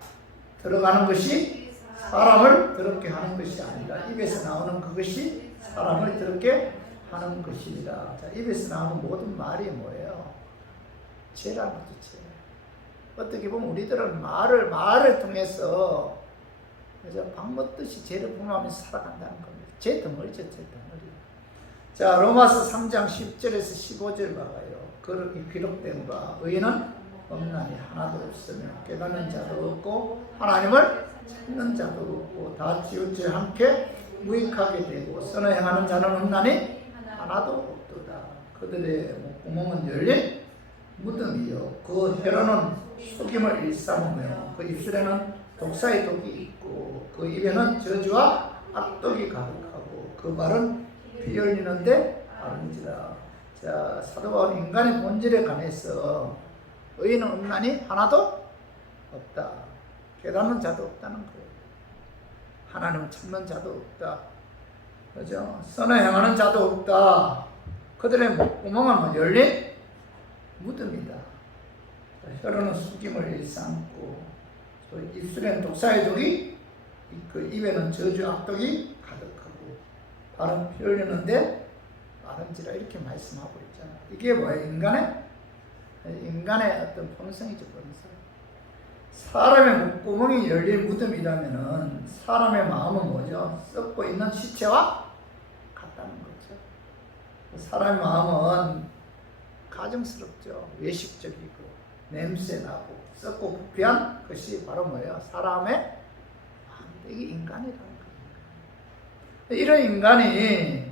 들어가는 것이 사람을 더럽게 하는 것이 아니라 입에서 나오는 그것이 사람을 더럽게 하는 것이니라. 자, 입에서 나오는 모든 말이 뭐예요? 죄라는 거죠. 죄. 어떻게 보면 우리들은 말을 통해서 그죠? 밥 먹듯이 죄를 범하면서 살아간다는 겁니다. 죄 덩어리죠. 죄 덩어리. 자, 로마서 3장 10절에서 15절 봐봐요. 그렇게 기록된 바 의인은 없나니 하나도 없으며 깨닫는 자도 없고 하나님을 찾는 자도 없고 다 지우쳐 함께 무익하게 되고 선을 행하는 자는 없나니 하나도 없도다. 그들의 구멍은 열린 무덤이요 그 혀로는 속임을 일삼으며 그 입술에는 독사의 독이 있고 그 입에는 저주와 악독이 가득하고 그 말은 피 흘리는데 아른지라. 자, 사도 바울은 인간의 본질에 관해서 의인은 없나니 하나도 없다. 깨닫는 자도 없다는 거예요. 하나님을 찾는 자도 없다. 그죠? 선을 행하는 자도 없다. 그들의 목구멍은 열린 무덤이다. 혀로는 숙임을 일삼고 입술에는 독사의 독이 그 입에는 저주 악독이 가득하고 발은 피 흘리는데 빠른지라 이렇게 말씀하고 있잖아요. 이게 뭐예요? 인간의 어떤 본성이죠. 본성. 사람의 목구멍이 열린 무덤이라면은 사람의 마음은 뭐죠? 썩고 있는 시체와 같다는 거죠. 사람의 마음은 가증스럽죠. 외식적이고 냄새나고 썩고 부패한 것이 바로 뭐예요? 사람의 마음. 이게 인간이라는 거예요. 이런 인간이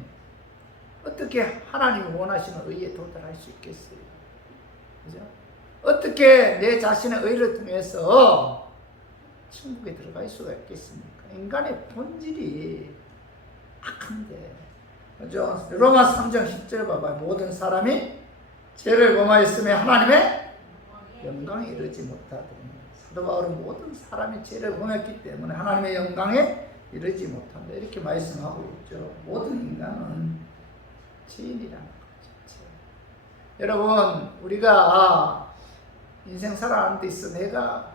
어떻게 하나님이 원하시는 의에 도달할 수 있겠어요? 그죠? 어떻게 내 자신의 의를 통해서 천국에 들어갈 수가 있겠습니까? 인간의 본질이 악한데, 그죠? 로마 3장 10절 봐봐요. 모든 사람이 죄를 범하였으며 하나님의 영광에 이르지 못하더니, 사도 바울은 모든 사람이 죄를 범했기 때문에 하나님의 영광에 이르지 못한다 이렇게 말씀하고 있죠. 모든 인간은 죄인이라는 거죠. 여러분, 우리가 인생 살아가는 데 있어 내가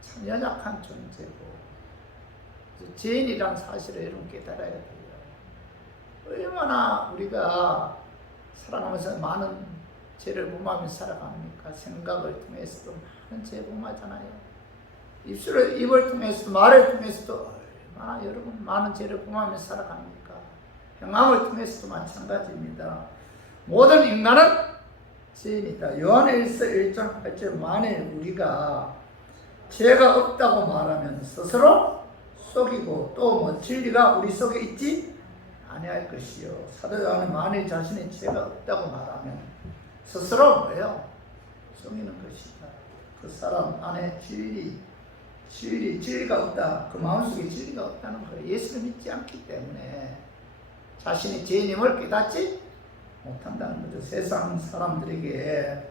참 연약한 존재고 죄인이라는 사실을 여러분 깨달아야 돼요. 얼마나 우리가 살아가면서 많은 죄를 범하면서 살아갑니까? 생각을 통해서도 많은 죄 범하잖아요. 입을 통해서도 말을 통해서도 얼마나 여러분 많은 죄를 범하면서 살아갑니까? 행함을 통해서도 마찬가지입니다. 모든 인간은 죄인이다. 요한일서 1장 8절 만일 우리가 죄가 없다고 말하면 스스로 속이고 또 뭐 진리가 우리 속에 있지 아니할 것이요. 사도 요한은 만일 자신의 죄가 없다고 말하면 스스로 뭐예요? 속이는 것이다. 그 사람 안에 진리가 없다. 그 마음속에 진리가 없다는 거예요. 예수를 믿지 않기 때문에 자신이 죄인임을 깨닫지 못한다는 거죠. 세상 사람들에게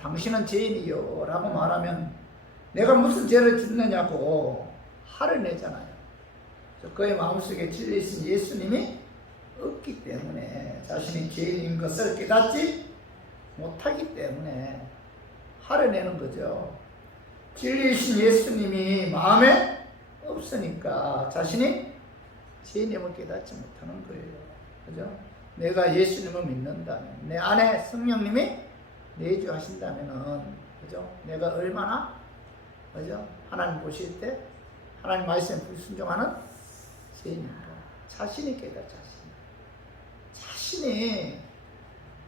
당신은 죄인이요 라고 말하면 내가 무슨 죄를 짓느냐고 화를 내잖아요. 그의 마음속에 진리이신 예수님이 없기 때문에 자신이 죄인인 것을 깨닫지 못하기 때문에 화를 내는 거죠. 진리이신 예수님이 마음에 없으니까 자신이 죄인임을 깨닫지 못하는 거예요. 그죠? 내가 예수님을 믿는다면, 내 안에 성령님이 내주하신다면은, 그죠? 내가 얼마나, 그죠? 하나님 보실 때, 하나님 말씀에 불순종하는 죄인인가. 자신이 깨닫지 자신이,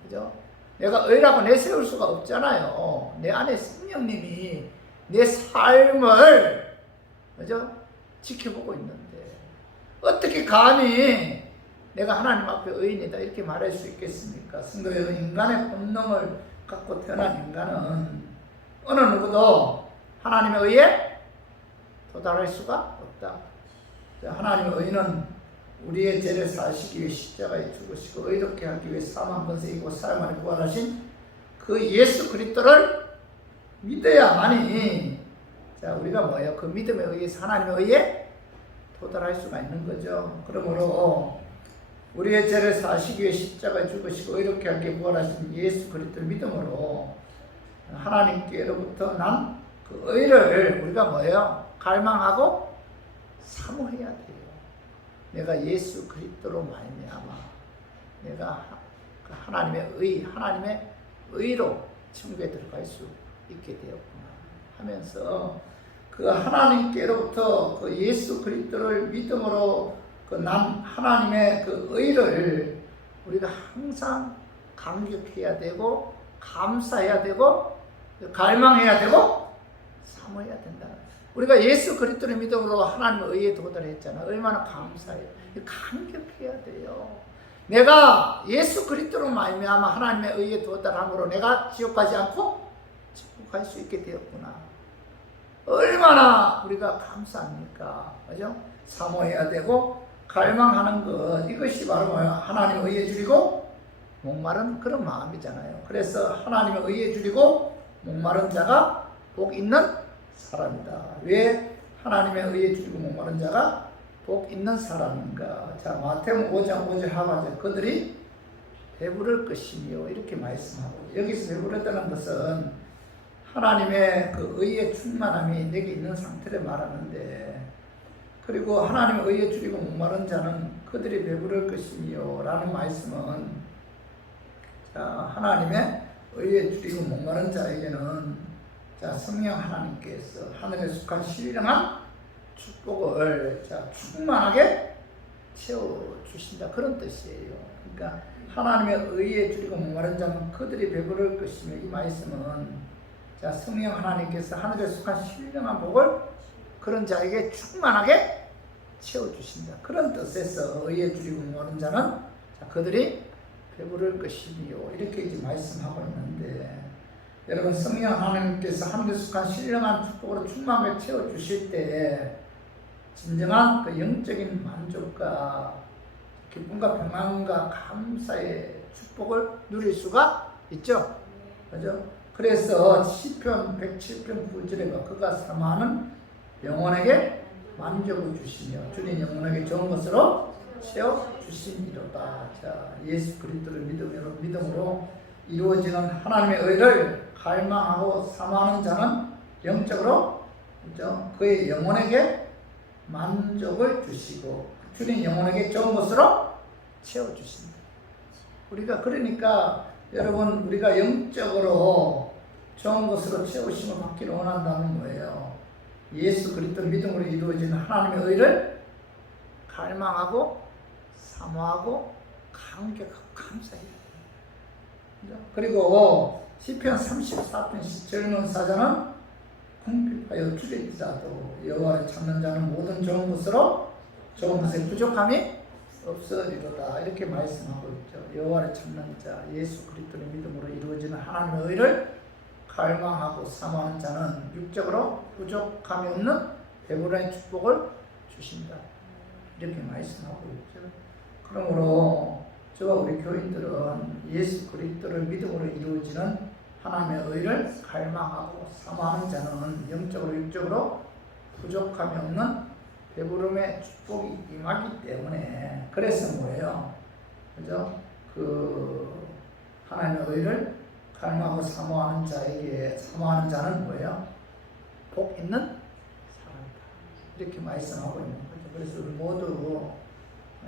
그죠? 내가 의라고 내세울 수가 없잖아요. 내 안에 성령님이 내 삶을, 그죠? 지켜보고 있는데, 어떻게 감히 내가 하나님 앞에 의인이다 이렇게 말할 수 있겠습니까? 성도 여러분, 인간의 본능을 갖고 태어난 인간은 어느 누구도 하나님의 의에 도달할 수가 없다. 하나님의 의는 우리의 죄를 사하시기 위해 십자가에 죽으시고 의롭게 하기 위해 사망 권세이고 사흘 만에 부활하신 그 예수 그리스도를 믿어야만이 우리가 뭐예요? 그 믿음에 의해서 하나님의 의에 도달할 수가 있는 거죠. 그러므로 우리의 죄를 사하시기 위해 십자가에 죽으시고 의롭게 하기 위해 부활하신 예수 그리스도를 믿음으로 하나님께로부터 난 그 의를 우리가 뭐예요? 갈망하고 사모해야 돼요. 내가 예수 그리스도로 말미암아 내가 하나님의 의로 천국에 들어갈 수 있게 되었구나 하면서 그 하나님께로부터 그 예수 그리스도를 믿음으로 그 난 하나님의 그 의를 우리가 항상 감격해야 되고 감사해야 되고 갈망해야 되고 사모해야 된다. 우리가 예수 그리스도를 믿음으로 하나님의 의에 도달했잖아. 얼마나 감사해요. 감격해야 돼요. 내가 예수 그리스도로 말미암아 하나님의 의에 도달함으로 내가 지옥 가지 않고 천국 갈 수 있게 되었구나. 얼마나 우리가 감사합니까? 그죠? 사모해야 되고 갈망하는 것, 이것이 바로 뭐예요? 하나님의 의에 줄이고 목마른 그런 마음이잖아요. 그래서 하나님의 의에 줄이고 목마른 자가 복 있는 사람이다. 왜 하나님의 의에 줄이고 목마른 자가 복 있는 사람인가? 자, 마태복음 5장 5절 하반절 그들이 배부를 것이며 이렇게 말씀하고, 여기서 배부르다는 것은 하나님의 그 의의 충만함이 내게 있는 상태를 말하는데, 그리고 하나님의 의에 줄이고 목마른 자는 그들이 배부를 것이며 라는 말씀은, 자, 하나님의 의에 줄이고 목마른 자에게는, 자, 성령 하나님께서 하늘에 속한 신령한 축복을, 자, 충만하게 채워주신다, 그런 뜻이에요. 그러니까 하나님의 의에 줄이고 목마른 자는 그들이 배부를 것이며, 이 말씀은, 자, 성령 하나님께서 하늘에 속한 신령한 복을 그런 자에게 충만하게 채워주신다, 그런 뜻에서 의에 줄이고 목마른 자는, 자, 그들이 배부를 것이며, 이렇게 이제 말씀하고 있는데, 여러분, 성령 하나님께서 하늘에 속한 신령한 축복으로 충만하게 채워주실 때 진정한 그 영적인 만족과 기쁨과 평안과 감사의 축복을 누릴 수가 있죠. 그죠? 그래서 시편 107편 9절에 그가 사모하는 영혼에게 만족을 주시며 주님 영혼에게 좋은 것으로 채워주시니로다. 자, 예수 그리스도를 믿음으로 이루어지는 하나님의 의를 갈망하고 사모하는 자는 영적으로, 그죠? 그의 영혼에게 만족을 주시고 주님 영혼에게 좋은 것으로 채워주신다. 우리가 그러니까 여러분, 우리가 영적으로 좋은 것으로 채우심을 받기를 원한다는 거예요. 예수 그리스도 믿음으로 이루어지는 하나님의 의를 갈망하고 사모하고 감격하고 감사해요. 그리고 시편 34편 젊은 사자는 궁핍하여 줄일지라도 여호와를 찾는 자는 모든 좋은 것으로 좋은 것에 부족함이 없으리로다, 이렇게 말씀하고 있죠. 여호와를 찾는 자, 예수 그리스도의 믿음으로 이루어지는 하나님의 의를 갈망하고 사모하는 자는 육적으로 부족함이 없는 배부른 축복을 주신다, 이렇게 말씀하고 있죠. 그러므로 저와 우리 교인들은 예수 그리스도를 믿음으로 이루어지는 하나님의 의를 갈망하고 사모하는 자는 영적으로 육적으로 부족함이 없는 배부름의 축복이 임하기 때문에, 그래서 뭐예요? 그죠? 그 하나님의 의를 갈망하고 사모하는 자는 뭐예요? 복 있는 사람이다, 이렇게 말씀하고 있는 거죠. 그래서 우리 모두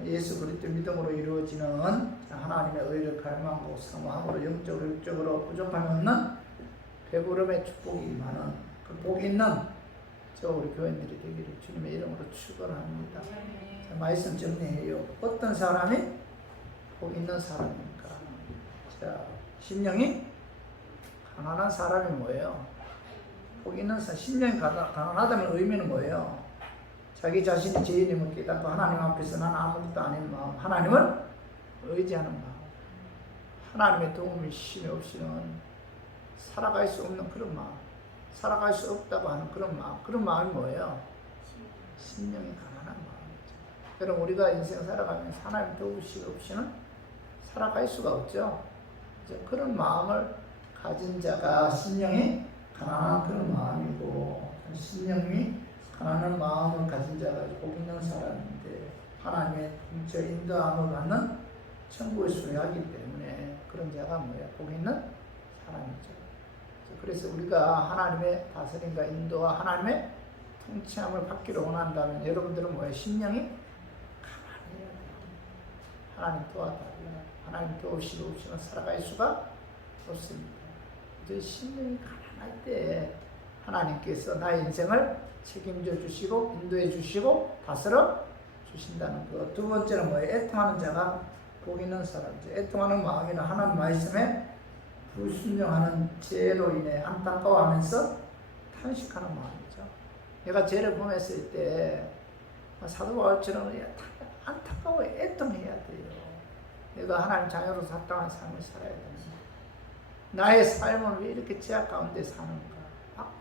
예수 그리스도 믿음으로 이루어지는 하나님의 의를 갈망하고 사모함으로 영적으로 육적으로 부족함이 없는 배부름의 축복이 임하는 그 복 있는 저 우리 교인들이 되기를 주님의 이름으로 축원합니다. 말씀 정리해요. 어떤 사람이 복 있는 사람입니까? 자, 심령이 가난한 사람이 뭐예요? 복 있는 사람, 심령이 가난하다는 의미는 뭐예요? 자기 자신이 죄인임을 깨닫고 하나님 앞에서 나는 아무것도 아닌 마음, 하나님을 의지하는 마음, 하나님의 도움이 심이 없이는 살아갈 수 없는 그런 마음, 살아갈 수 없다고 하는 그런 마음, 그런 마음이 뭐예요? 심령이 가난한 마음이죠. 여러분, 우리가 인생 살아가면서 하나님 도우시기 없이는 살아갈 수가 없죠. 그런 마음을 가진 자가 심령이 가난한 그런 마음이고, 심령이 가난한 마음을 가진 자가 복 있는 사람인데 하나님의 통치 인도함을 받는 천국을 소유하기 때문에 그런 자가 뭐야? 복 있는 사람이죠. 그래서 우리가 하나님의 다스림과 인도와 하나님의 통치함을 받기를 원한다면 여러분들은 뭐예요? 심령이 가난해야 돼요. 하나님 도와달라. 하나님 도우시고 없이는 살아갈 수가 없습니다. 이제 심령이 가난할 때 하나님께서 나의 인생을 책임져 주시고 인도해 주시고 다스려 주신다는 것. 두 번째는 뭐예요? 애통하는 자가 복 있는 사람이죠. 애통하는 마음이나 하나님 말씀에 불순종하는 죄로 인해 안타까워하면서 탄식하는 마음이죠. 내가 죄를 범했을 때 사도 바울처럼 안타까워 애통해야 돼요. 내가 하나님 자녀로서 합당한 삶을 살아야 됩니다. 나의 삶은 왜 이렇게 죄악 가운데 사는가?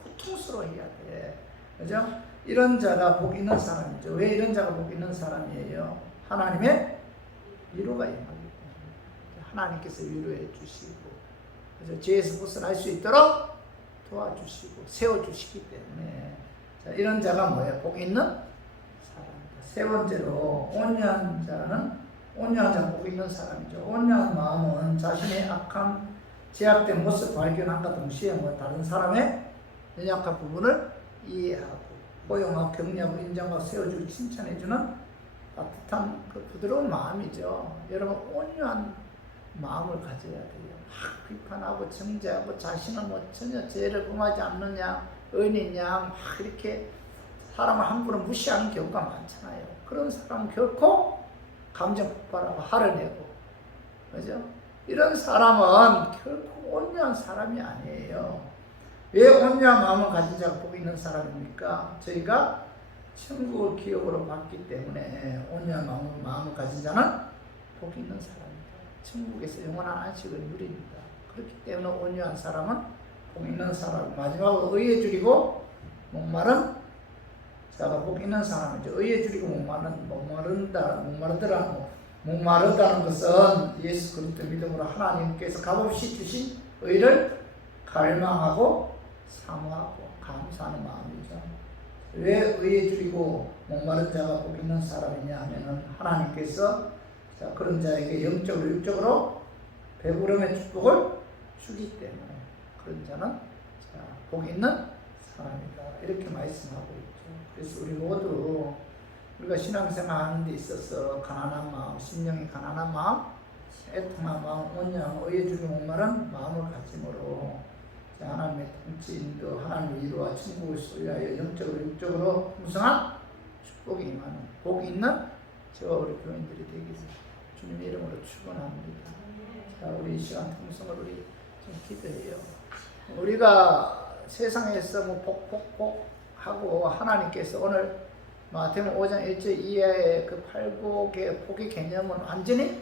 고통스러워해야 돼. 그죠? 이런 자가 복 있는 사람이죠. 왜 이런 자가 복 있는 사람이에요? 하나님의 위로가 임하기 때문에. 하나님께서 위로해 주시고, 그래서 죄에서 벗어날 수 있도록 도와주시고, 세워주시기 때문에. 자, 이런 자가 뭐예요? 복 있는 사람입니다. 세 번째로, 온유한 자는, 온유한 자가 복 있는 사람이죠. 온유한 마음은 자신의 악한 제약된 모습 발견함과 동시에 뭐 다른 사람의 연약한 부분을 이해하고 포용하고 격려하고 인정하고 세워주고 칭찬해주는 따뜻한 그 부드러운 마음이죠. 여러분 온유한 마음을 가져야 돼요. 막 비판하고 정죄하고 자신은 뭐 전혀 죄를 범하지 않느냐 의인이냐 막 이렇게 사람을 함부로 무시하는 경우가 많잖아요. 그런 사람은 결코 감정 폭발하고 화를 내고 그죠? 이런 사람은 결코 온유한 사람이 아니에요. 왜 온유한 마음을 가진 자가 복이 있는 사람입니까? 저희가 천국을 기업으로 받기 때문에 온유한 마음을 가진 자는 복이 있는 사람입니다. 천국에서 영원한 안식을 누립니다. 그렇기 때문에 온유한 사람은 복 있는 사람. 마지막으로 의에 줄이고 목마른 자가 복 있는 사람이죠. 의에 줄이고 목마르다는 것은 예수 그리스도 믿음으로 하나님께서 값없이 주신 의를 갈망하고 사모하고 감사하는 마음이죠. 왜 의에 줄이고 목마른 자가 복 있는 사람이냐 하면은 하나님께서 그런 자에게 영적으로 육적으로 배부름의 축복을 주기 때문에 그런 자는 복 있는 사람이다. 이렇게 말씀하고 있죠. 그래서 우리 모두 우리가 신앙생활 하는 데 있어서 가난한 마음, 심령이 가난한 마음, 애통한 마음, 온유한 의에 줄이고 목마른 마음을 가짐으로 하나님의 통치 인도, 하나님의 위로와 천국을 소유하여 영적으로 육적으로 풍성한 축복이 임하는 복 있는 저와 우리 교인들이 되기를 주님의 이름으로 축원합니다. 자, 우리 이 시간 통성을 우리 좀 기도해요. 우리가 세상에서 뭐 복 하고 하나님께서 오늘 마태복음 5장 1절 이하의 그 팔복의 복의 개념은 완전히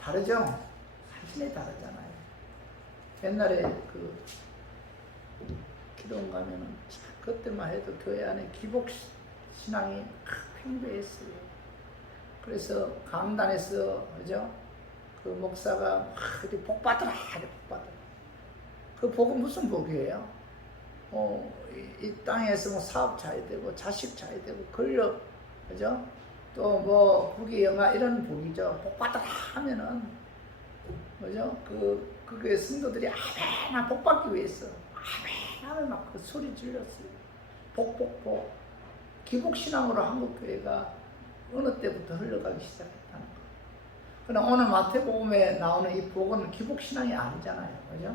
다르죠. 완전히 다르잖아요. 옛날에 그 기도원 가면은 그때만 해도 교회 안에 기복 신앙이 팽배했어요. 그래서 강단에서 그죠? 그 목사가 막 복 받으라, 복 받으라. 그 복은 무슨 복이에요? 이 땅에서 뭐 사업 잘 되고 자식 잘 되고 권력 그죠? 또 뭐 부귀 영화 이런 복이죠. 복 받으라 하면은 그죠? 그게 성도들이 아멘 복 받기 위해서 아멘 하면 막 그 소리 질렀어요. 복 기복신앙으로 한국교회가 어느 때부터 흘러가기 시작했다는 거. 그러나 오늘 마태복음에 나오는 이 복은 기복신앙이 아니잖아요. 그죠?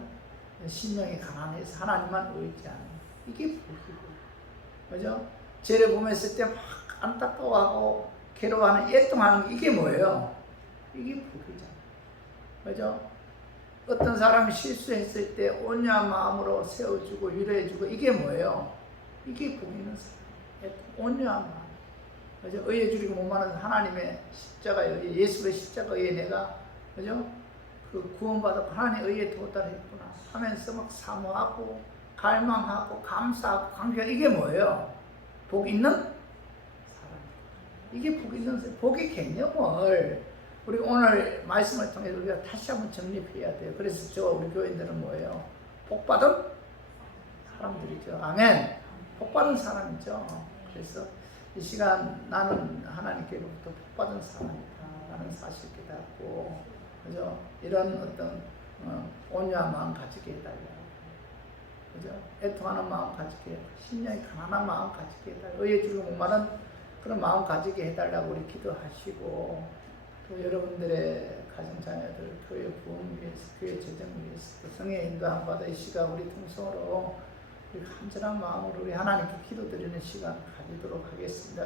심령이 가난해서 하나님만 의지하는 이게 복이고 그죠? 죄를 보면서 때 막 안타까워하고 괴로워하는 애통하는 게 이게 뭐예요? 이게 복이잖아요. 그죠? 어떤 사람이 실수했을 때 온유한 마음으로 세워주고 위로해주고 이게 뭐예요? 이게 복 있는 사람. 온유한 마음. 그죠? 의에 줄이고 목마른 하나님의 십자가에 예수의 십자가에 내가 그죠? 그 구원받아 하나님의 의에 도달했구나 하면서 막 사모하고 갈망하고 감사하고 감격하고 이게 뭐예요? 복 있는 사람. 이게 복 있는 사람. 복의 개념을 우리 오늘 말씀을 통해 우리가 다시 한번 정립해야 돼요. 그래서 우리 교인들은 뭐예요? 복 받은 사람들이죠. 아멘. 복 받은 사람이죠. 그래서 이 시간 나는 하나님께로부터 복 받은 사람이다 라는 사실 깨닫고 그죠? 이런 어떤 온유한 마음 가지게 해달라. 그죠? 애통하는 마음 가지게 해달라. 심령이 가난한 마음 가지게 해달라. 의에 줄이고 목마른 그런 마음 가지게 해달라고 우리 기도하시고 또 여러분들의 가정자녀들 교회 부흥 위해서 교회 재정 위해서 성의 인도함 받아 이 시간 우리 통성으로 우리 간절한 마음으로 우리 하나님께 기도드리는 시간 가지도록 하겠습니다.